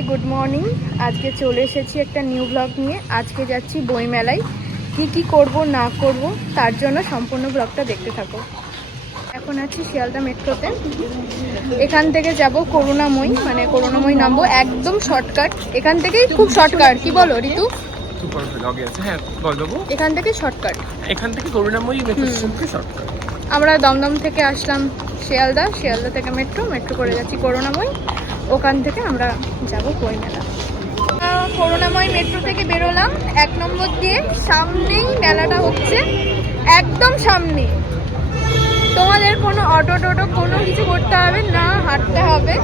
সবাইকে good morning. আজকে চলে এসেছি একটা নিউ ব্লগ নিয়ে। আজকে যাচ্ছি বইমেলায়। কি করব না করব তার জন্য সম্পূর্ণ ব্লগটা দেখতে থাকো। এখন আছি শিয়ালদা মেট্রোতে। এখান থেকে যাব করুণাময়ী, মানে করুণাময়ী নামবো, একদম শর্টকাট। এখান থেকেই খুব শর্টকাট। কি বলো ঋতু? এখান থেকে শর্টকাট, এখান থেকে করুণাময়ী মেট্রো স্টেশনকে শর্টকাট। আমরা দমদম থেকে আসলাম শিয়ালদা, শিয়ালদা থেকে মেট্রো করে যাচ্ছি করুণাময়ী। ওখান থেকে আমরা যাব বইমেলা। করুণাময়ী মেট্রো থেকে বেরোলাম 1 নম্বর দিয়ে। সামনেই মেলাটা হচ্ছে, একদম সামনে। তোমাদের কোনো অটো টোটো কোনো কিছু করতে হবে না, হাঁটতে হবে।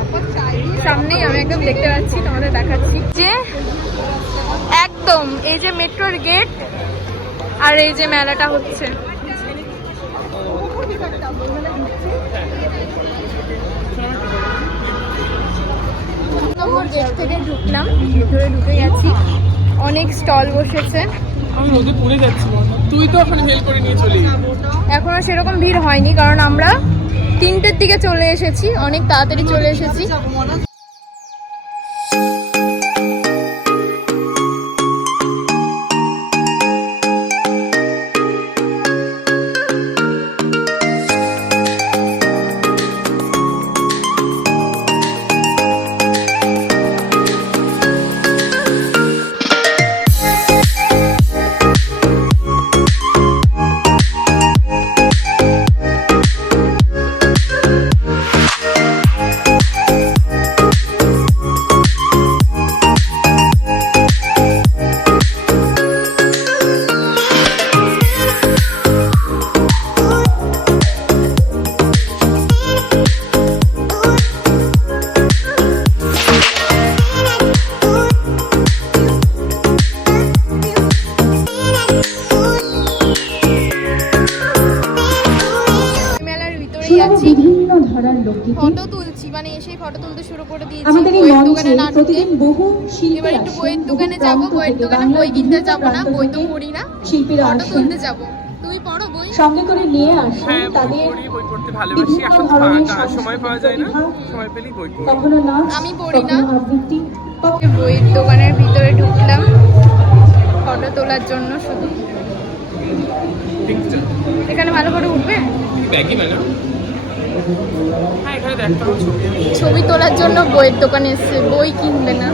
সামনেই আমি একদম দেখতে পাচ্ছি, তোমাদের দেখাচ্ছি যে একদম এই যে মেট্রোর গেট, আর এই যে মেলাটা হচ্ছে। গেট থেকে ঢুকলাম, ভিতরে ঢুকে গেছি। অনেক স্টল বসেছে। আমি রোদে পুড়ে যাচ্ছি, তুই তো ওখানে হেল করে নিয়ে চলে যাবি। এখনো সেরকম ভিড় হয়নি, কারণ আমরা 3টের দিকে চলে এসেছি, অনেক তাড়াতাড়ি চলে এসেছি। ফটো তুলছি, মানে এসেই ফটো তুলতে শুরু করে দিয়েছি। বইয়ের দোকানে না ঢুকে এবার একটু বইয়ের দোকানে যাবো। বইয়ের দোকানে বই কিনতে যাবো না, বই তো পড়ি না, ফটো তুলতে যাবো। তুমি পড়ো বই? সঙ্গে করে নিয়ে আসুন তাদের বই পড়তে ভালোবাসি, এখন সময় পাওয়া যায় না, সময় পেলেই বই পড়ি। কখনো নাচ, আমি পড়ি না। আবৃত্তি। বইয়ের দোকানের ভিতরে ঢুকলাম ফটো তোলার জন্য শুধু। এখানে ভালো করে উঠবে? ছবি তোলার জন্য বইয়ের দোকানে এসছে, বই কিনবে না।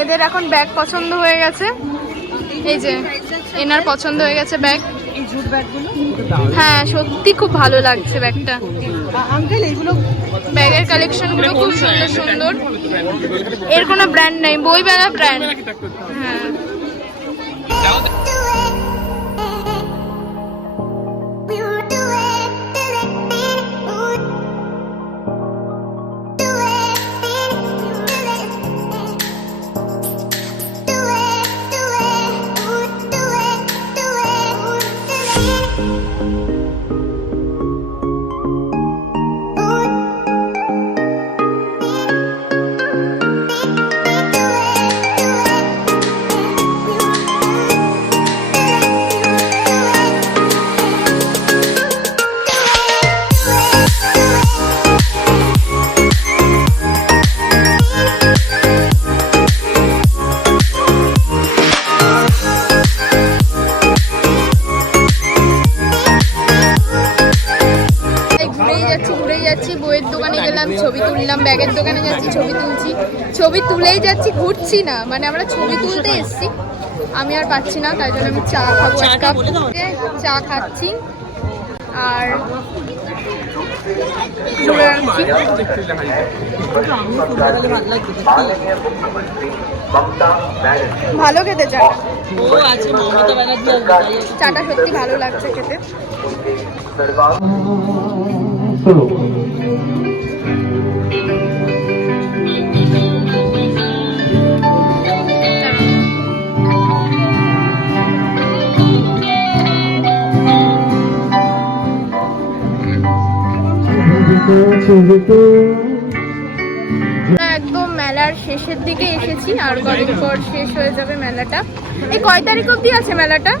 এদের এখন ব্যাগ পছন্দ হয়ে গেছে। এই যে এনার পছন্দ হয়ে গেছে ব্যাগ। হ্যাঁ সত্যি খুব ভালো লাগছে ব্যাগটা। ব্যাগের কালেকশন গুলো খুব সুন্দর সুন্দর। এর কোনো ব্র্যান্ড নেই, বইমেলা ব্র্যান্ড। হ্যাঁ বইয়ের দোকানে গেলাম, ছবি তুললাম। ব্যাগের দোকানে যাচ্ছি, ছবি তুলছি। ছবি তুলেই যাচ্ছি, ঘুরছি না। মানে আমরা ছবি তুলতে এসছি, আমি আর পাচ্ছি না, তাই জন্য আমি চা খাবো। চা খাচ্ছি আর ভালো খেতে চা। চাটা সত্যি ভালো লাগছে খেতে। একদম মেলার শেষের দিকে এসেছি, আর কদিন পর শেষ হয়ে যাবে মেলাটা। এই কয় তারিখ অবধি আছে মেলাটা?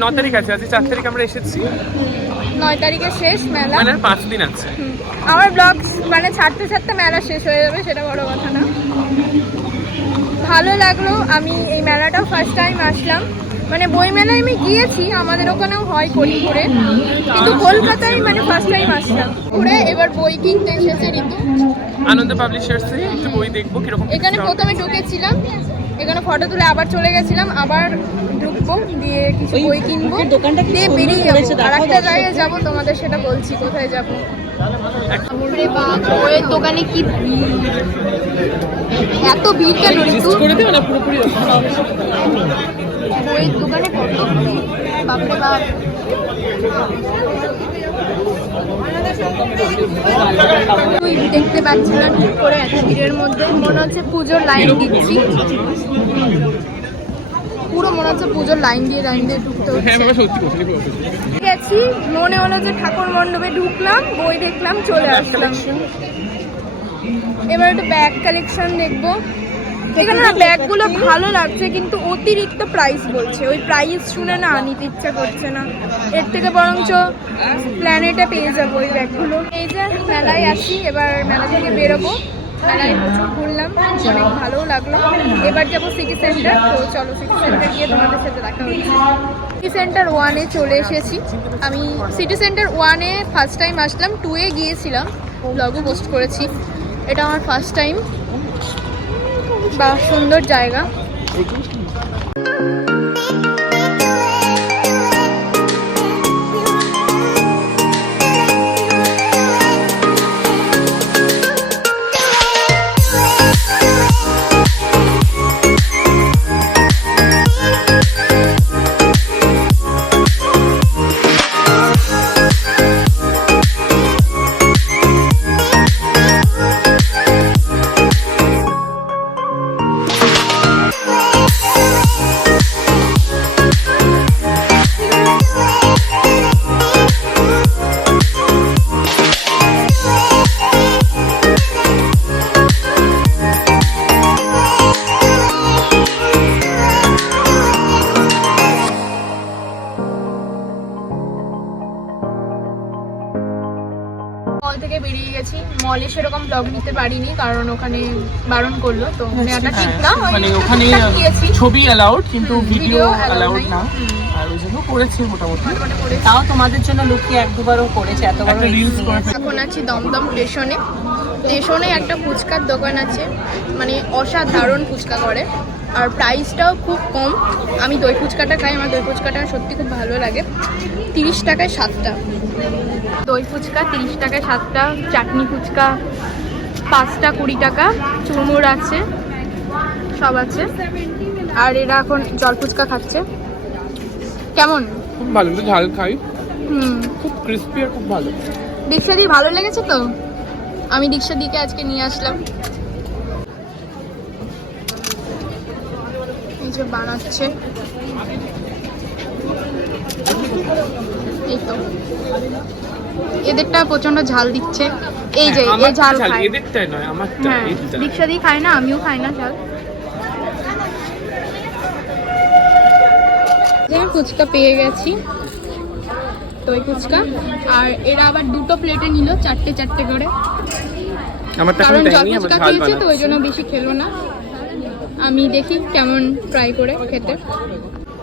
9 তারিখ আছে, আজকে 4 তারিখ আমরা এসেছি। 9 তারিখে শেষ মেলা। মানে আর 5 দিন আছে। আমার ব্লগ মানে ছাড়তে ছাড়তে মেলা শেষ হয়ে যাবে, সেটা বড় কথা না। ভালো লাগলো, আমি এই মেলাটাও ফার্স্ট টাইম আসলাম। মানে বই মেলায় আমি গিয়েছি, আমাদের ওখানেও হয় করিমপুরে, কিন্তু কলকাতায় মানে ফার্স্ট টাইম আসলাম। ঘুরে এবার বই কিনতে এসেছে ঋতু। আনন্দ পাবলিশার্স থেকে একটু বই দেখবো কিরকম। এখানে প্রথমে ঢুকেছিলাম, এখানে ফটো তুলে আবার চলে গেছিলাম, আবার ঢুকবো, দিয়ে কিছু বই কিনবো, দিয়ে বেরিয়ে যাবো। আর একটা জায়গায় যাবো, তোমাদের সেটা বলছি কোথায় যাবো। বইয়ের দোকানে কি এত ভিড় কেন ঋতু? বইয়ের দোকানে কত বাপরে বাপ। তুই দেখতে পাচ্ছিলাম ঠিক করে এত ভিড়ের মধ্যে, মনে হচ্ছে পুজোর লাইন দিচ্ছি, পুরো মনে হচ্ছে পুজোর লাইন দিয়ে ঢুকতে হচ্ছে। গেছি, মনে হলো যে ঠাকুর মণ্ডপে ঢুকলাম, বই দেখলাম, চলে আসলাম। এবার একটু ব্যাগ কালেকশন দেখবো। এখানে না ব্যাগগুলো ভালো লাগছে, কিন্তু অতিরিক্ত প্রাইস বলছে। ওই প্রাইস শুনে না নিতে ইচ্ছা করছে না, এর থেকে বরঞ্চ প্ল্যানেটে পেয়ে যাবো ওই ব্যাগগুলো। এই যে মেলায় আসি, এবার মেলা থেকে বেরোবো। মেলায় প্রচুর ঘুরলাম, অনেক ভালোও লাগলো। এবার যাবো সিটি সেন্টার, তো চলো সিটি সেন্টার গিয়ে তোমাদের সাথে দেখা হচ্ছে। সিটি সেন্টার 1-এ চলে এসেছি। আমি সিটি সেন্টার 1-এ ফার্স্ট টাইম আসলাম, 2-এ গিয়েছিলাম, ব্লগও পোস্ট করেছি। এটা আমার ফার্স্ট টাইম। বা সুন্দর জায়গা। মল থেকে বেরিয়ে গেছি। মলে সেরকম ব্লগ নিতে পারিনি, কারণ ওখানে বারণ করলো, তো নেওয়াটা ঠিক না। মানে ওখানে ছবি অ্যালাউড, কিন্তু ভিডিও অ্যালাউড না, আর ওই জন্য করেছি মোটামুটি। তাও তোমাদের জন্য লুকিয়ে 1-2বারও করেছে, এত বড় রিলস করে। এখন আছি দমদম স্টেশনে। স্টেশনে একটা ফুচকার দোকান আছে, মানে অসাধারণ ফুচকা করে, আর প্রাইসটাও খুব কম। আমি দই ফুচকাটা খাই, আমার দই ফুচকাটা সত্যি খুব ভালো লাগে। 30 টাকায় 7টা দই ফুচকা, 30 টাকায় 7টা। চাটনি ফুচকা 5টা 20 টাকা। চুরমুর আছে, সব আছে। আর এরা এখন জল ফুচকা খাচ্ছে। কেমন? খুব ভালো, তো ঝাল খাই, হুম, খুব ক্রিস্পি আর খুব ভালো। দীক্ষাদি ভালো লেগেছে তো? আমি দীক্ষাদিকে আজকে নিয়ে আসলাম। এই যে বানাচ্ছে, এই তো এদেরটা প্রচন্ড ঝাল দিচ্ছে। এই যে এই ঝাল খায়, এদেরটাই নয় আমারটা। হ্যাঁ, দীক্ষাদি খায় না, আমিও খাই না ঝাল। ফুচকা পেয়ে গেছি, দই ফুচকা। আর এরা আবার 2টো প্লেটে নিল, 4টে করে, কারণ জল ফুচকা খেয়েছে তো ওই জন্য বেশি খেলো না। আমি দেখি কেমন ট্রাই করে খেতে।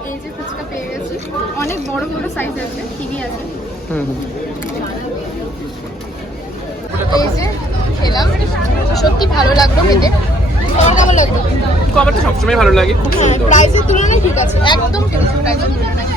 এই যে ফুচকা পেয়ে গেছি, অনেক বড় বড় সাইজ আছে, ঠিকই আছে। এই যে খেলাম, সত্যি ভালো লাগলো খেতে। তোমার কেমন লাগলো? আমার তো সবসময় ভালো লাগে, খুব সুন্দর। প্রাইসের তুলনায় ঠিক আছে, একদম ঠিক আছে প্রাইসের তুলনায়।